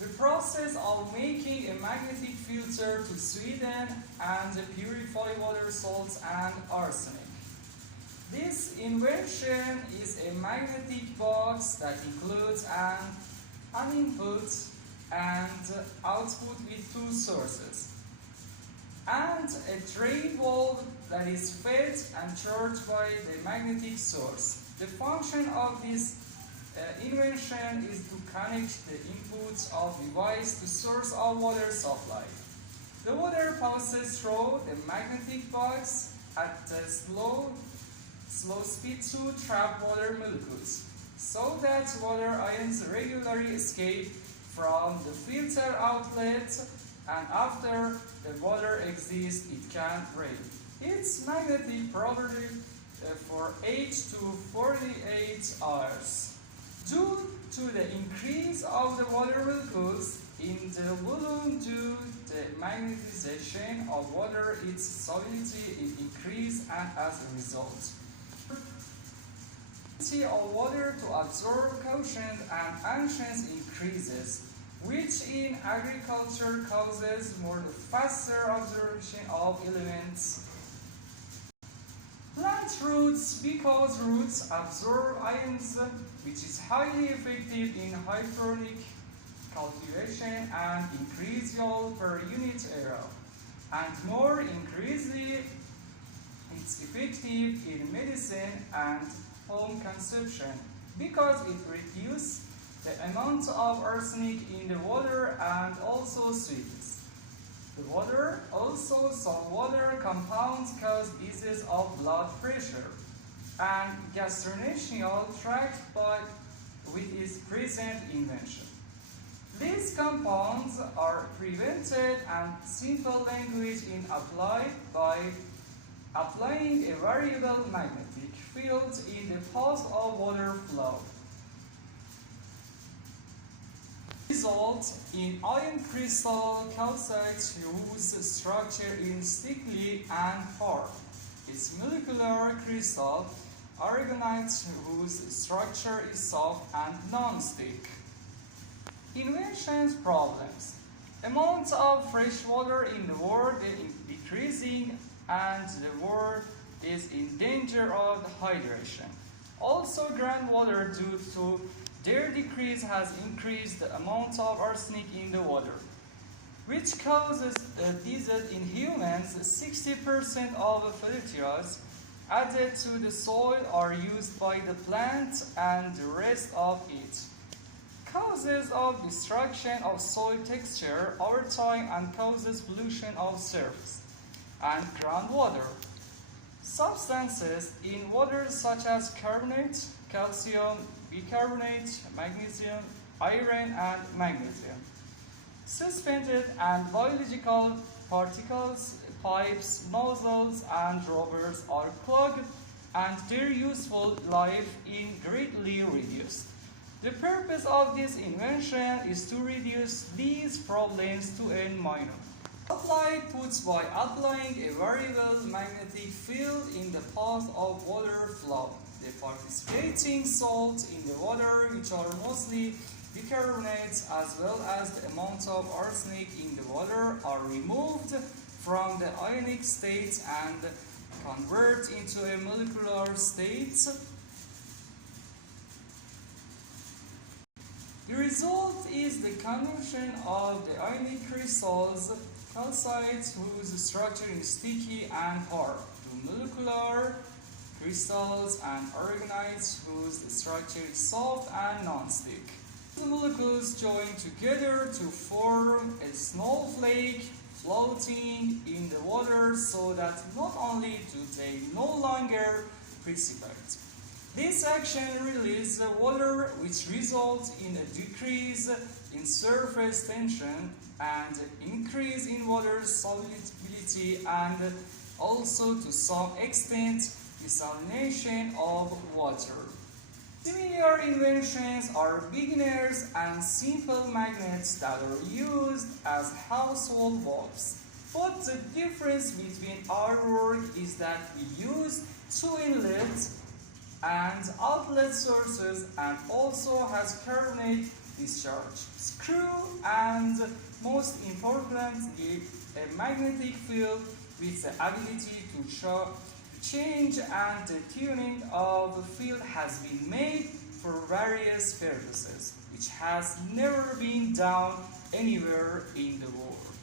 The process of making a magnetic filter to sweeten and purify water salts and arsenic. This invention is a magnetic box that includes an input and output with two sources, and a drain valve that is fed and charged by the magnetic source. The function of this invention is to connect the inputs of device to source of water supply. The water passes through the magnetic box at a slow speed to trap water molecules, so that water ions regularly escape from the filter outlet, and after the water exits, it can break. Its magnetic property for 8 to 48 hours. Due to the increase of the water molecules in the volume due to the magnetization of water, its solubility is increased, and as a result, the of water to absorb cations and anions increases, which in agriculture causes more faster absorption of elements. Plant roots, because roots absorb ions, which is highly effective in hydroponic cultivation and increase yield per unit area, and more increasingly it's effective in medicine and home consumption, because it reduces the amount of arsenic in the water and also sweetens the water. Also, some water compounds cause disease of blood pressure and gastrointestinal tract, but with its present invention, these compounds are prevented, and simple language in applied by applying a variable magnetic field in the path of water flow. Result in iron crystal calcite, whose structure is sticky and hard. Its molecular crystal aragonite, whose structure is soft and non-stick. Inventions problems. Amount of fresh water in the world is decreasing, and the world is in danger of dehydration. Also, groundwater, due to their decrease, has increased the amount of arsenic in the water, which causes disease in humans. 60% of the fertilizers added to the soil are used by the plant, and the rest of it causes of destruction of soil texture over time, and causes pollution of surface and groundwater. Substances in water such as carbonate, calcium, bicarbonate, magnesium, iron, and magnesium. Suspended and biological particles, pipes, nozzles, and rubbers are clogged, and their useful life is greatly reduced. The purpose of this invention is to reduce these problems to a minimum. Applied puts by applying a variable magnetic field in the path of water flow. The participating salts in the water, which are mostly bicarbonates, as well as the amount of arsenic in the water, are removed from the ionic state and convert into a molecular state. The result is the conversion of the ionic crystals, calcite, whose structure is sticky and hard, to molecular crystals, and aragonites, whose structure is soft and non-stick. The molecules join together to form a snowflake floating in the water, so that not only do they no longer precipitate. This action releases water, which results in a decrease in surface tension and increase in water solubility, and also to some extent desalination of water. Similar inventions are beginners and simple magnets that are used as household bulbs. But the difference between our work is that we use two inlets and outlet sources, and also has carbonate discharge. Screw and most importantly a magnetic field with the ability to change and the tuning of the field has been made for various purposes, which has never been done anywhere in the world.